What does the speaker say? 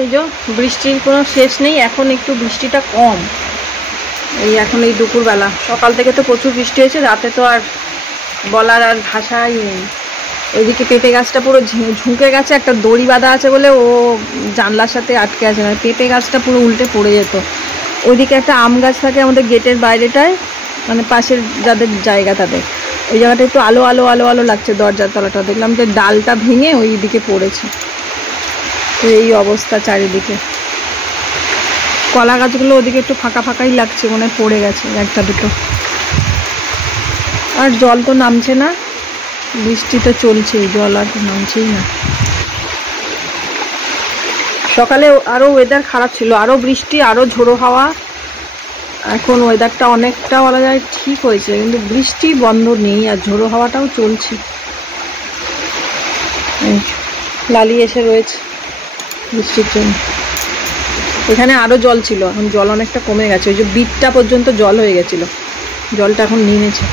এই যে বৃষ্টির কোনো শেষ নেই, এখন একটু বৃষ্টিটা কম। এই এখন এই দুপুরবেলা, সকাল থেকে তো প্রচুর বৃষ্টি হয়েছে, রাতে তো আর বলার আর ভাষাই নেই। ওইদিকে পেঁপে গাছটা পুরো ঝুঁকে গেছে, একটা দড়ি বাঁধা আছে বলে ও জানলার সাথে আটকে আছে, না পেঁপে গাছটা পুরো উল্টে পড়ে যেত। ওইদিকে একটা আম গাছ থাকে আমাদের গেটের বাইরেটায়, মানে পাশের যাদের জায়গা তাদের, ওই জায়গাটা একটু আলো আলো আলো আলো লাগছে, দরজার তলাটা দেখলাম যে ডালটা ভেঙে ওই দিকে পড়েছে। তো এই অবস্থা চারিদিকে। কলা গাছগুলো ওদিকে একটু ফাঁকা ফাঁকাই লাগছে, মনে পড়ে গেছে একটা দুটো। আর জল তো নামছে না, বৃষ্টি তো চলছেই, জল আর নামছেই না। সকালে আরও ওয়েদার খারাপ ছিল, আরও বৃষ্টি, আরও ঝোড়ো হাওয়া। এখন ওয়েদারটা অনেকটা বলা যায় ঠিক হয়েছে, কিন্তু বৃষ্টি বন্ধ নেই, আর ঝোড়ো হাওয়াটাও চলছে। লালি এসে রয়েছে বৃষ্টির জন্য। এখানে আরও জল ছিল, এখন জল অনেকটা কমে গেছে, ওই যে বিটটা পর্যন্ত জল হয়ে গেছিলো, জলটা এখন নেমেছে।